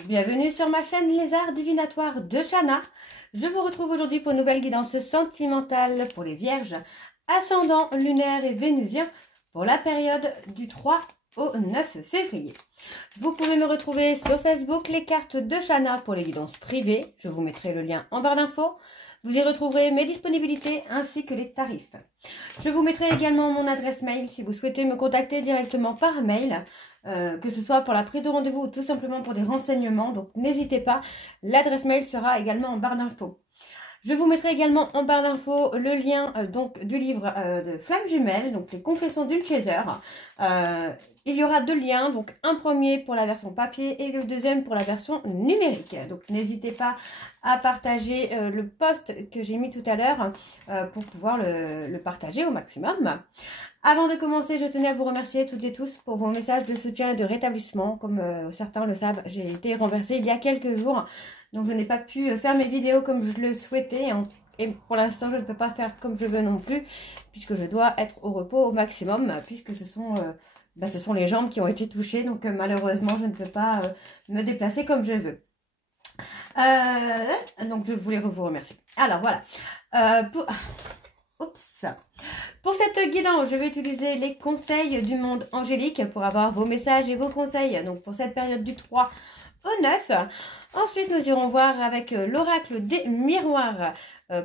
bienvenue sur ma chaîne Les Arts Divinatoires de Shana. Je vous retrouve aujourd'hui pour une nouvelle guidance sentimentale pour les vierges, ascendant lunaire et vénusien pour la période du 3 au 9 février. Vous pouvez me retrouver sur Facebook, les cartes de Shana pour les guidances privées. Je vous mettrai le lien en barre d'infos. Vous y retrouverez mes disponibilités ainsi que les tarifs. Je vous mettrai également mon adresse mail si vous souhaitez me contacter directement par mail, que ce soit pour la prise de rendez-vous ou tout simplement pour des renseignements. Donc n'hésitez pas, l'adresse mail sera également en barre d'infos. Je vous mettrai également en barre d'infos le lien donc du livre de Flammes Jumelles, donc les Confessions d'une Chaser. Il y aura deux liens, donc un premier pour la version papier et le deuxième pour la version numérique. Donc n'hésitez pas à partager le post que j'ai mis tout à l'heure pour pouvoir le partager au maximum. Avant de commencer, je tenais à vous remercier toutes et tous pour vos messages de soutien et de rétablissement. Comme certains le savent, j'ai été renversée il y a quelques jours. Donc je n'ai pas pu faire mes vidéos comme je le souhaitais. Et pour l'instant, je ne peux pas faire comme je veux non plus. Puisque je dois être au repos au maximum. Puisque ce sont les jambes qui ont été touchées. Donc malheureusement, je ne peux pas me déplacer comme je veux. Donc je voulais vous remercier. Alors voilà. Pour cette guidance, je vais utiliser les conseils du monde angélique pour avoir vos messages et vos conseils. Donc pour cette période du 3 au 9. Ensuite, nous irons voir avec l'oracle des miroirs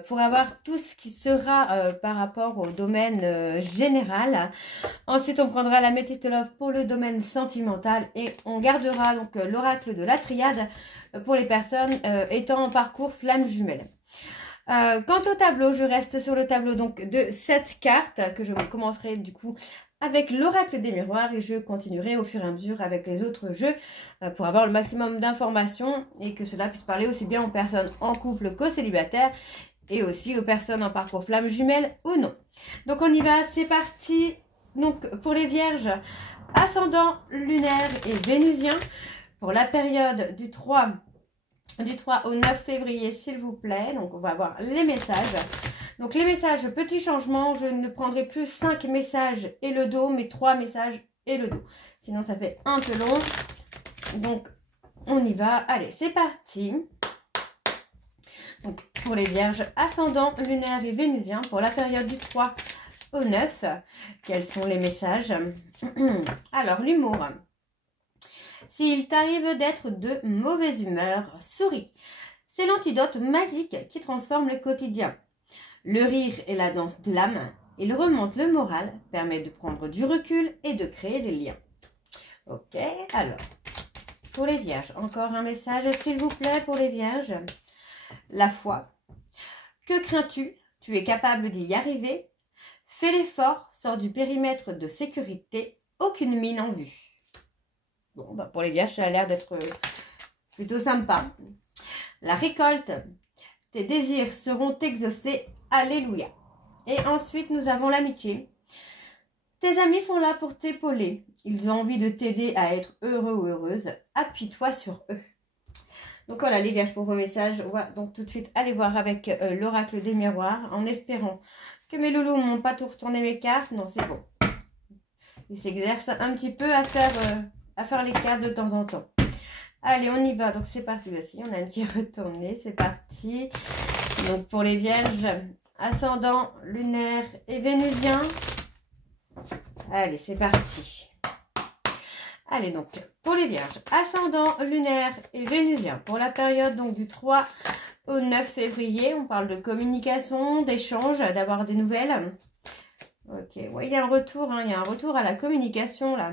pour avoir tout ce qui sera par rapport au domaine général. Ensuite, on prendra la méthode love pour le domaine sentimental et on gardera donc l'oracle de la triade pour les personnes étant en parcours flammes jumelles. Quant au tableau, je reste sur le tableau donc de 7 cartes que je commencerai du coup avec l'oracle des miroirs et je continuerai au fur et à mesure avec les autres jeux pour avoir le maximum d'informations et que cela puisse parler aussi bien aux personnes en couple qu'aux célibataires et aussi aux personnes en parcours flammes jumelles ou non. Donc on y va, c'est parti. Donc pour les vierges, ascendant lunaire et vénusien pour la période du 3 au 9 février, s'il vous plaît. Donc, on va voir les messages. Donc, les messages, petit changement. Je ne prendrai plus 5 messages et le dos, mais 3 messages et le dos. Sinon, ça fait un peu long. Donc, on y va. Allez, c'est parti. Donc, pour les vierges, ascendant, lunaire et vénusien, pour la période du 3 au 9. Quels sont les messages? Alors, l'humour. S'il t'arrive d'être de mauvaise humeur, souris. C'est l'antidote magique qui transforme le quotidien. Le rire est la danse de l'âme. Il remonte le moral, permet de prendre du recul et de créer des liens. Ok, alors, pour les vierges, encore un message s'il vous plaît pour les vierges. La foi. Que crains-tu? Tu es capable d'y arriver. Fais l'effort, sors du périmètre de sécurité, aucune mine en vue. Bon, bah pour les vierges, ça a l'air d'être plutôt sympa. La récolte. Tes désirs seront exaucés. Alléluia. Et ensuite, nous avons l'amitié. Tes amis sont là pour t'épauler. Ils ont envie de t'aider à être heureux ou heureuse. Appuie-toi sur eux. Donc voilà les vierges pour vos messages. On va donc tout de suite aller voir avec l'oracle des miroirs en espérant que mes loulous m'ont pas tout retourné mes cartes. Non, c'est bon. Ils s'exercent un petit peu à faire les cartes de temps en temps. Allez, on y va. Donc, c'est parti. Voici, on a une qui est retournée. C'est parti. Donc, pour les vierges, ascendant, lunaire et vénusien. Allez, c'est parti. Allez, donc, pour les vierges, ascendant, lunaire et vénusien. Pour la période donc du 3 au 9 février, on parle de communication, d'échange, d'avoir des nouvelles. Ok, ouais, il y a un retour, hein, il y a un retour à la communication, là.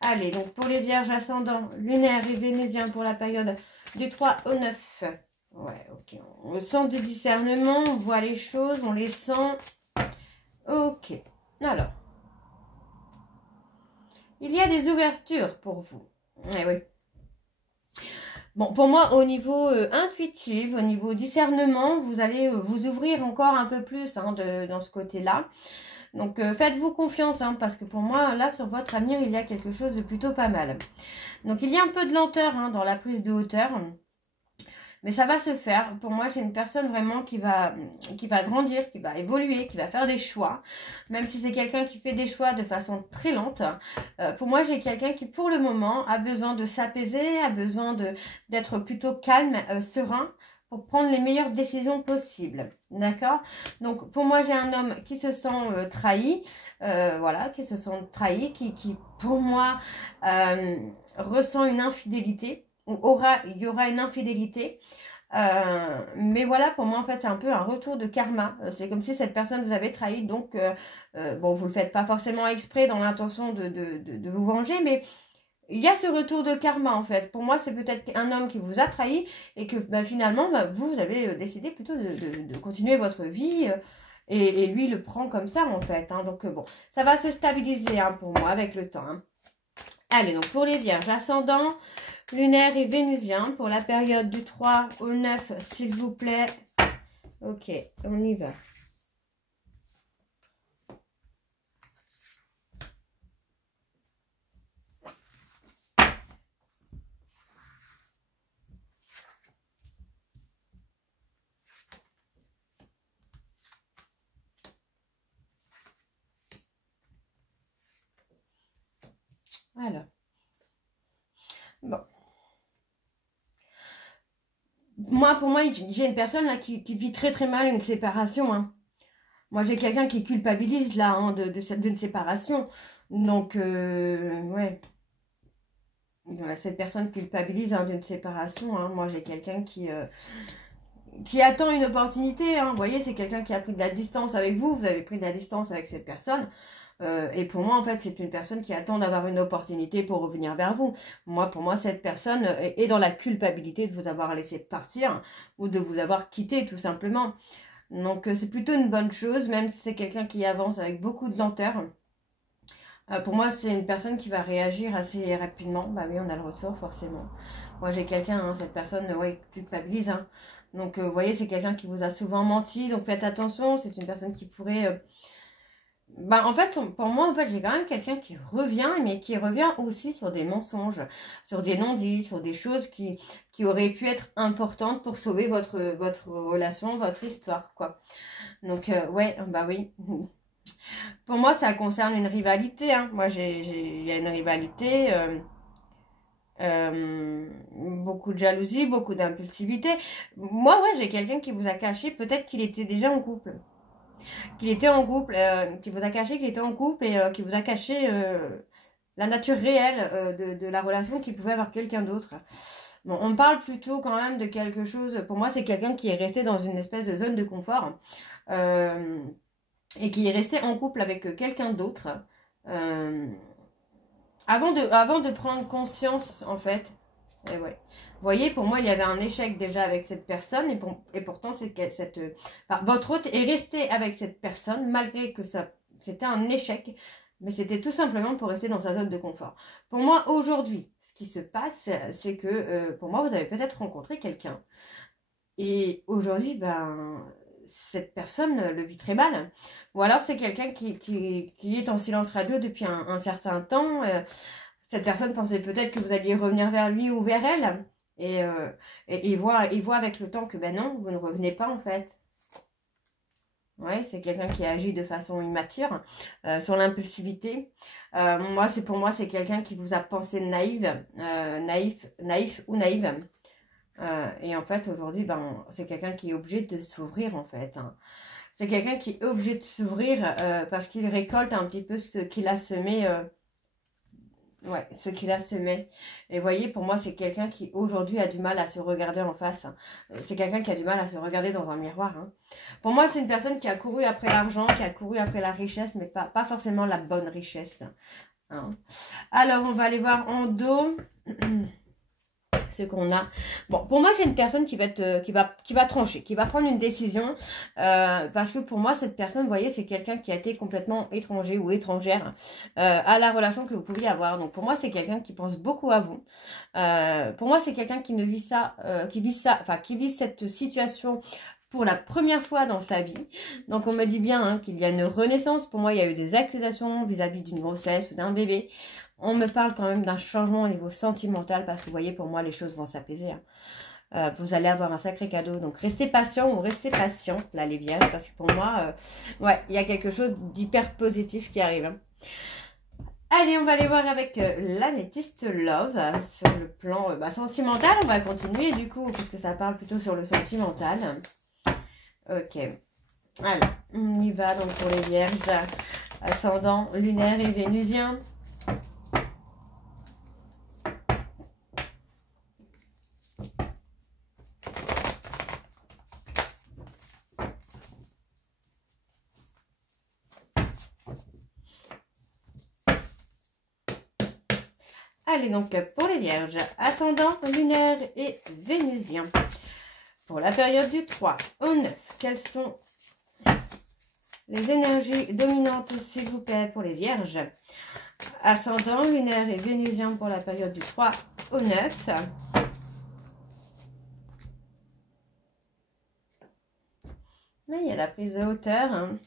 Allez, donc pour les vierges ascendants, lunaire et vénusien pour la période du 3 au 9. Ouais, ok. On sent du discernement, on voit les choses, on les sent. Ok. Alors. Il y a des ouvertures pour vous. Eh oui. Bon, pour moi, au niveau intuitif, au niveau discernement, vous allez vous ouvrir encore un peu plus hein, dans ce côté-là. Donc, faites-vous confiance, hein, parce que pour moi, là, sur votre avenir, il y a quelque chose de plutôt pas mal. Donc, il y a un peu de lenteur hein, dans la prise de hauteur. Mais ça va se faire. Pour moi, c'est une personne vraiment qui va grandir, qui va évoluer, qui va faire des choix. Même si c'est quelqu'un qui fait des choix de façon très lente. Pour moi, j'ai quelqu'un qui, pour le moment, a besoin de s'apaiser, a besoin d'être plutôt calme, serein, pour prendre les meilleures décisions possibles. D'accord? Donc, pour moi, j'ai un homme qui se sent trahi. Voilà, qui se sent trahi, qui pour moi, ressent une infidélité. Ou il y aura une infidélité. Mais voilà, pour moi, en fait, c'est un peu un retour de karma. C'est comme si cette personne vous avait trahi. Donc, bon, vous le faites pas forcément exprès dans l'intention de vous venger, mais il y a ce retour de karma, en fait. Pour moi, c'est peut-être un homme qui vous a trahi et que bah, finalement, bah, vous avez décidé plutôt de continuer votre vie. Et lui, il le prend comme ça, en fait. Hein. Donc, bon, ça va se stabiliser hein, pour moi avec le temps. Hein. Allez, donc pour les vierges, ascendant, lunaire et vénusien, pour la période du 3 au 9, s'il vous plaît. Ok, on y va. Alors, bon. Moi, pour moi, j'ai une personne là qui vit très très mal une séparation. Hein. Moi, j'ai quelqu'un qui culpabilise là hein, d'une séparation. Donc, ouais. Ouais, cette personne culpabilise hein, d'une séparation. Hein. Moi, j'ai quelqu'un qui attend une opportunité. Hein. Vous voyez, c'est quelqu'un qui a pris de la distance avec vous. Vous avez pris de la distance avec cette personne. Et pour moi, en fait, c'est une personne qui attend d'avoir une opportunité pour revenir vers vous. Moi, pour moi, cette personne est dans la culpabilité de vous avoir laissé partir ou de vous avoir quitté, tout simplement. Donc, c'est plutôt une bonne chose, même si c'est quelqu'un qui avance avec beaucoup de lenteur. Pour moi, c'est une personne qui va réagir assez rapidement. Bah oui, on a le retour, forcément. Moi, j'ai quelqu'un, hein, cette personne, ouais, culpabilise. Hein. Donc, vous voyez, c'est quelqu'un qui vous a souvent menti. Donc, faites attention. C'est une personne qui pourrait... Bah, en fait, pour moi, en fait, j'ai quand même quelqu'un qui revient, mais qui revient aussi sur des mensonges, sur des non-dits, sur des choses qui auraient pu être importantes pour sauver votre relation, votre histoire, quoi. Donc, ouais, bah oui. Pour moi, ça concerne une rivalité. Hein. Moi, il y a une rivalité, beaucoup de jalousie, beaucoup d'impulsivité. Moi, ouais, j'ai quelqu'un qui vous a caché. Peut-être qu'il était déjà en couple. Qu'il était en couple, qui vous a caché qu'il était en couple et qui vous a caché la nature réelle de la relation qu'il pouvait avoir quelqu'un d'autre. Bon, on parle plutôt quand même de quelque chose. Pour moi, c'est quelqu'un qui est resté dans une espèce de zone de confort. Et qui est resté en couple avec quelqu'un d'autre avant de prendre conscience en fait. Et ouais. Vous voyez, pour moi, il y avait un échec déjà avec cette personne et pourtant votre hôte est resté avec cette personne malgré que c'était un échec, mais c'était tout simplement pour rester dans sa zone de confort. Pour moi, aujourd'hui, ce qui se passe, c'est que pour moi, vous avez peut-être rencontré quelqu'un et aujourd'hui, ben cette personne le vit très mal. Ou alors c'est quelqu'un qui est en silence radio depuis un certain temps. Cette personne pensait peut-être que vous alliez revenir vers lui ou vers elle. Et il voit avec le temps que ben non, vous ne revenez pas en fait. Ouais, c'est quelqu'un qui agit de façon immature, sur l'impulsivité. Pour moi, c'est quelqu'un qui vous a pensé naïf ou naïve. Et en fait, aujourd'hui, ben, c'est quelqu'un qui est obligé de s'ouvrir, en fait. Hein. C'est quelqu'un qui est obligé de s'ouvrir parce qu'il récolte un petit peu ce qu'il a semé. Ouais, ce qu'il a semé. Et vous voyez, pour moi, c'est quelqu'un qui, aujourd'hui, a du mal à se regarder en face. Hein. C'est quelqu'un qui a du mal à se regarder dans un miroir. Hein. Pour moi, c'est une personne qui a couru après l'argent, qui a couru après la richesse, mais pas forcément la bonne richesse. Hein. Alors, on va aller voir en dos... ce qu'on a. Bon, pour moi, j'ai une personne qui va trancher, qui va prendre une décision, parce que pour moi, cette personne, vous voyez, c'est quelqu'un qui a été complètement étranger ou étrangère à la relation que vous pouviez avoir. Donc, pour moi, c'est quelqu'un qui pense beaucoup à vous. Pour moi, c'est quelqu'un qui qui vit cette situation pour la première fois dans sa vie. Donc, on me dit bien hein, qu'il y a une renaissance. Pour moi, il y a eu des accusations vis-à-vis d'une grossesse ou d'un bébé. On me parle quand même d'un changement au niveau sentimental parce que vous voyez, pour moi, les choses vont s'apaiser. Hein. Vous allez avoir un sacré cadeau. Donc, restez patient ou restez patient, là, les vierges. Parce que pour moi, ouais, il y a quelque chose d'hyper positif qui arrive. Hein. Allez, on va aller voir avec l'améthyste Love sur le plan sentimental. On va continuer du coup, puisque ça parle plutôt sur le sentimental. Ok. Alors, on y va donc pour les vierges. Ascendant lunaire et vénusien. Allez donc pour les vierges, ascendant lunaire et vénusien. Pour la période du 3 au 9, quelles sont les énergies dominantes s'il vous plaît pour les vierges? Ascendant lunaire et vénusien pour la période du 3 au 9. Mais il y a la prise de hauteur. Hein.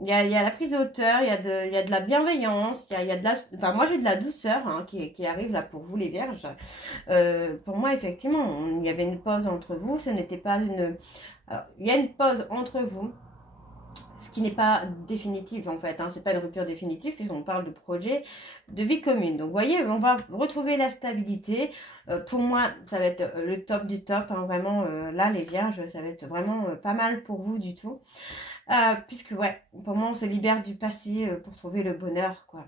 Il y a la prise de hauteur, il y a de la bienveillance, il y a de la... Enfin, moi, j'ai de la douceur hein, qui arrive là pour vous, les vierges. Pour moi, effectivement, il y avait une pause entre vous. Ce n'était pas une... Alors, il y a une pause entre vous, ce qui n'est pas définitif, en fait. Hein, c'est pas une rupture définitive, puisqu'on parle de projet de vie commune. Donc, vous voyez, on va retrouver la stabilité. Pour moi, ça va être le top du top. Hein, vraiment, là, les vierges, ça va être vraiment pas mal pour vous du tout. Puisque ouais, pour moi on se libère du passé pour trouver le bonheur quoi.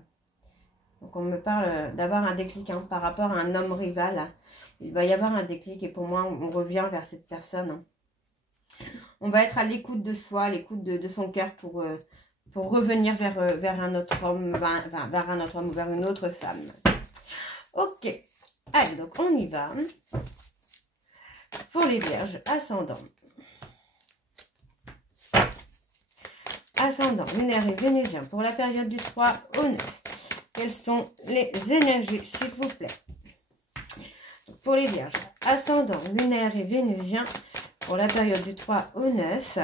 Donc on me parle d'avoir un déclic hein, par rapport à un homme rival. Hein. Il va y avoir un déclic et pour moi on revient vers cette personne. Hein. On va être à l'écoute de soi, à l'écoute de son cœur pour revenir vers un autre homme, vers un autre homme ou vers une autre femme. Ok, allez donc on y va. Pour les vierges, ascendant. Ascendant, lunaire et vénusien pour la période du 3 au 9. Quelles sont les énergies, s'il vous plaît? Pour les vierges, ascendant, lunaire et vénusien pour la période du 3 au 9.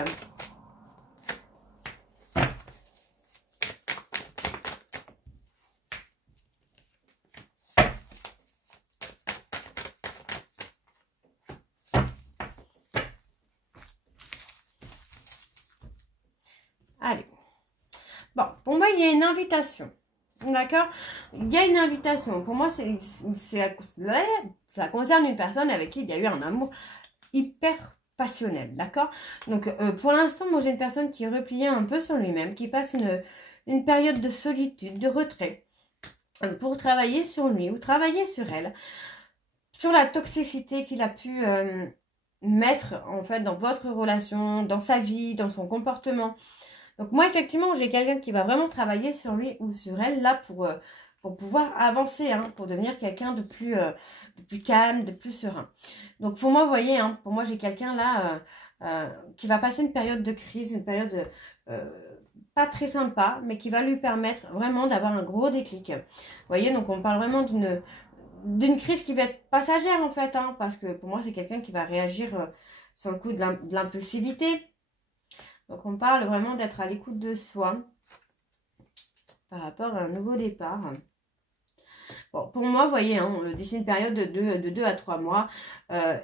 Allez. Bon, pour moi, il y a une invitation. D'accord? Il y a une invitation. Pour moi, ça concerne une personne avec qui il y a eu un amour hyper passionnel. D'accord? Donc, pour l'instant, moi, j'ai une personne qui est repliée un peu sur lui-même, qui passe une période de solitude, de retrait, pour travailler sur lui ou travailler sur elle, sur la toxicité qu'il a pu mettre, en fait, dans votre relation, dans sa vie, dans son comportement. Donc moi, effectivement, j'ai quelqu'un qui va vraiment travailler sur lui ou sur elle, là, pour pouvoir avancer, hein, pour devenir quelqu'un de plus calme, de plus serein. Donc pour moi, vous voyez, hein, pour moi, j'ai quelqu'un là qui va passer une période de crise, une période pas très sympa, mais qui va lui permettre vraiment d'avoir un gros déclic. Vous voyez, donc on parle vraiment d'une crise qui va être passagère, en fait, hein, parce que pour moi, c'est quelqu'un qui va réagir sur le coup de l'impulsivité. Donc, on parle vraiment d'être à l'écoute de soi par rapport à un nouveau départ. Bon, pour moi, vous voyez, hein, d'ici une période de 2 à 3 mois,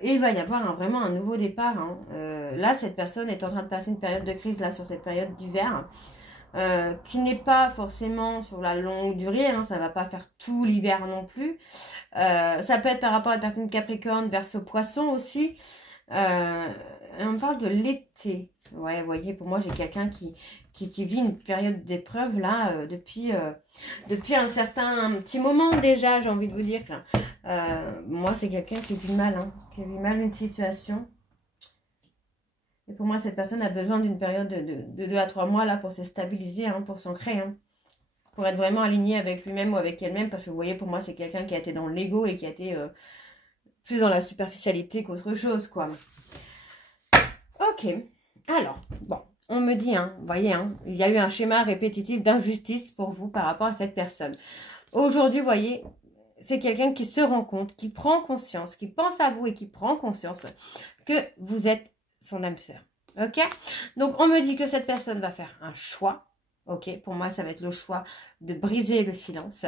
il va y avoir vraiment un nouveau départ. Hein. Là, cette personne est en train de passer une période de crise, là, sur cette période d'hiver, qui n'est pas forcément sur la longue durée. Hein, ça ne va pas faire tout l'hiver non plus. Ça peut être par rapport à une personne Capricorne, Verseau, Poisson aussi. On parle de l'été. Ouais, vous voyez, pour moi, j'ai quelqu'un qui vit une période d'épreuve, là, depuis un petit moment déjà, j'ai envie de vous dire. Moi, c'est quelqu'un qui vit mal, hein, qui vit mal une situation. Et pour moi, cette personne a besoin d'une période de 2 à 3 mois, là, pour se stabiliser, hein, pour s'ancrer, hein, pour être vraiment aligné avec lui-même ou avec elle-même. Parce que vous voyez, pour moi, c'est quelqu'un qui a été dans l'ego et qui a été plus dans la superficialité qu'autre chose, quoi. Ok. Alors, bon, on me dit, hein, vous voyez, hein, il y a eu un schéma répétitif d'injustice pour vous par rapport à cette personne. Aujourd'hui, vous voyez, c'est quelqu'un qui se rend compte, qui prend conscience, qui pense à vous et qui prend conscience que vous êtes son âme sœur. Ok? Donc, on me dit que cette personne va faire un choix. Ok, pour moi, ça va être le choix de briser le silence.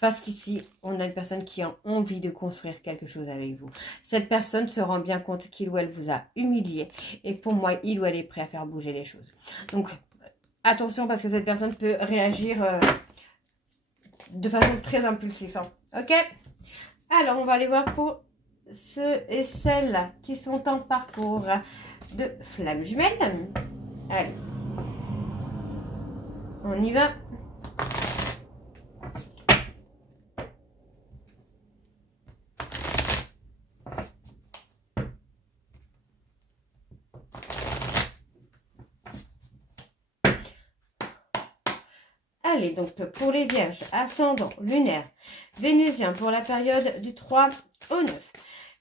Parce qu'ici, on a une personne qui a envie de construire quelque chose avec vous. Cette personne se rend bien compte qu'il ou elle vous a humilié. Et pour moi, il ou elle est prêt à faire bouger les choses. Donc, attention parce que cette personne peut réagir de façon très impulsive. Hein. Ok? Alors, on va aller voir pour ceux et celles qui sont en parcours de flammes jumelles. Allez. On y va. Allez, donc pour les vierges, ascendant, lunaire, vénusien, pour la période du 3 au 9.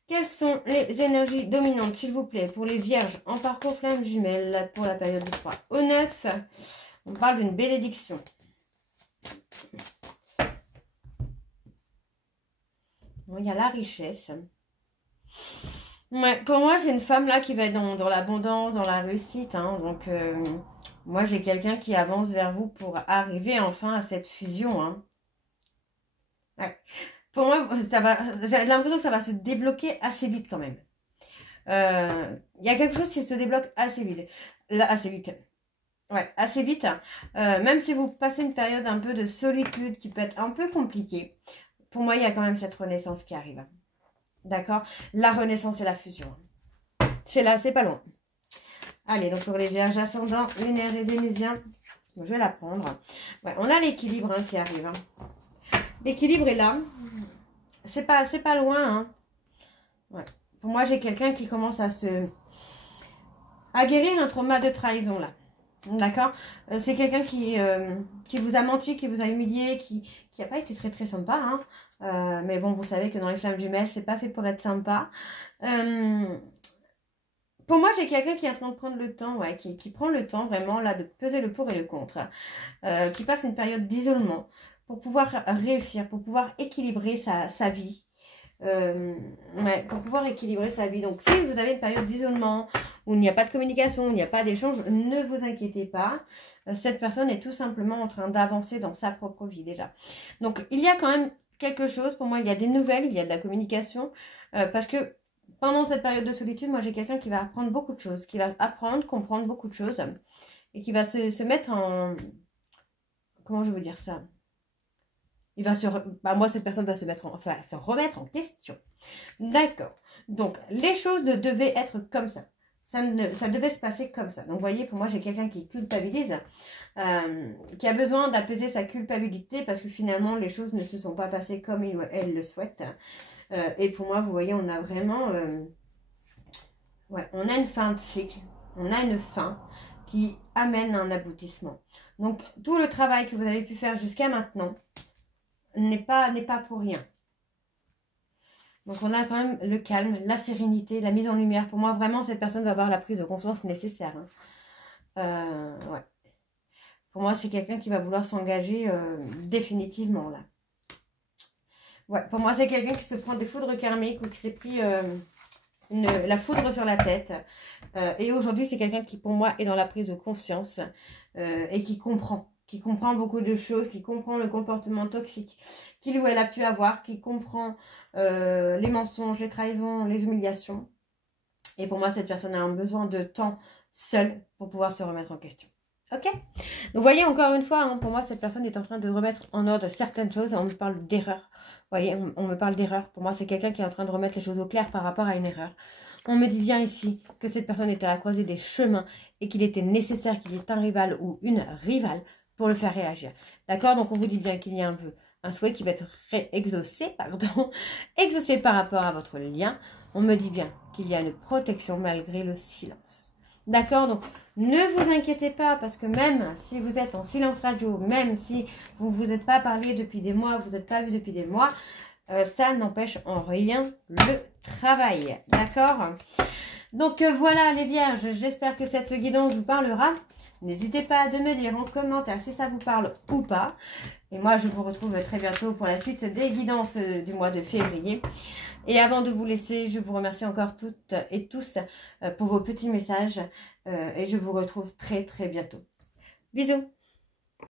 Quelles sont les énergies dominantes, s'il vous plaît, pour les vierges en parcours flammes jumelles pour la période du 3 au 9? On parle d'une bénédiction. Bon, il y a la richesse. Ouais, pour moi, j'ai une femme là qui va être dans l'abondance, dans la réussite. Hein, donc, moi, j'ai quelqu'un qui avance vers vous pour arriver enfin à cette fusion. Hein. Ouais. Pour moi, j'ai l'impression que ça va se débloquer assez vite quand même. Il y a quelque chose qui se débloque assez vite. Là, assez vite. Ouais, assez vite. Même si vous passez une période un peu de solitude qui peut être un peu compliquée, pour moi, il y a quand même cette renaissance qui arrive. D'accord? La renaissance et la fusion. C'est là, c'est pas loin. Allez, donc pour les vierges ascendants, lunaire et vénusien, je vais la prendre. Ouais, on a l'équilibre hein, qui arrive. Hein. L'équilibre est là. C'est pas loin. Hein. Ouais. Pour moi, j'ai quelqu'un qui commence à guérir un trauma de trahison là. D'accord? C'est quelqu'un qui vous a menti, qui vous a humilié, qui n'a pas été très très sympa. Hein. Mais bon, vous savez que dans les flammes jumelles, c'est pas fait pour être sympa. Pour moi, j'ai quelqu'un qui est en train de prendre le temps, ouais, qui prend le temps vraiment là de peser le pour et le contre. Qui passe une période d'isolement pour pouvoir réussir, pour pouvoir équilibrer sa vie. Ouais, pour pouvoir équilibrer sa vie. Donc, si vous avez une période d'isolement où il n'y a pas de communication, où il n'y a pas d'échange, ne vous inquiétez pas. Cette personne est tout simplement en train d'avancer dans sa propre vie déjà. Donc, il y a quand même quelque chose. Pour moi, il y a des nouvelles, il y a de la communication. Parce que pendant cette période de solitude, moi, j'ai quelqu'un qui va apprendre beaucoup de choses, qui va apprendre, comprendre beaucoup de choses et qui va se mettre en... Comment je veux dire ça? Il va moi, cette personne va se remettre en question. D'accord. Donc, les choses devaient être comme ça. Ça devait se passer comme ça. Donc, vous voyez, pour moi, j'ai quelqu'un qui culpabilise, qui a besoin d'apaiser sa culpabilité parce que finalement, les choses ne se sont pas passées comme elle le souhaite. Et pour moi, vous voyez, on a vraiment... ouais, on a une fin de cycle. On a une fin qui amène un aboutissement. Donc, tout le travail que vous avez pu faire jusqu'à maintenant n'est pas pour rien. Donc, on a quand même le calme, la sérénité, la mise en lumière. Pour moi, vraiment, cette personne va avoir la prise de conscience nécessaire. Hein. Ouais. Pour moi, c'est quelqu'un qui va vouloir s'engager définitivement, là. Ouais, pour moi, c'est quelqu'un qui se prend des foudres karmiques ou qui s'est pris la foudre sur la tête. Et aujourd'hui, c'est quelqu'un qui, pour moi, est dans la prise de conscience et qui comprend beaucoup de choses, qui comprend le comportement toxique qu'il ou elle a pu avoir, qui comprend les mensonges, les trahisons, les humiliations. Et pour moi, cette personne a un besoin de temps seul pour pouvoir se remettre en question. Ok? Donc, vous voyez, encore une fois, hein, pour moi, cette personne est en train de remettre en ordre certaines choses. On me parle d'erreur. Vous voyez, on me parle d'erreur. Pour moi, c'est quelqu'un qui est en train de remettre les choses au clair par rapport à une erreur. On me dit bien ici que cette personne était à la croisée des chemins et qu'il était nécessaire qu'il y ait un rival ou une rivale pour le faire réagir. D'accord? Donc, on vous dit bien qu'il y a un souhait qui va être exaucé par rapport à votre lien. On me dit bien qu'il y a une protection malgré le silence. D'accord? Donc, ne vous inquiétez pas parce que même si vous êtes en silence radio, même si vous ne vous êtes pas parlé depuis des mois, vous n'êtes pas vu depuis des mois, ça n'empêche en rien le travail. D'accord? Donc, voilà les vierges, j'espère que cette guidance vous parlera. N'hésitez pas à me dire en commentaire si ça vous parle ou pas. Et moi, je vous retrouve très bientôt pour la suite des guidances du mois de février. Et avant de vous laisser, je vous remercie encore toutes et tous pour vos petits messages. Et je vous retrouve très très bientôt. Bisous!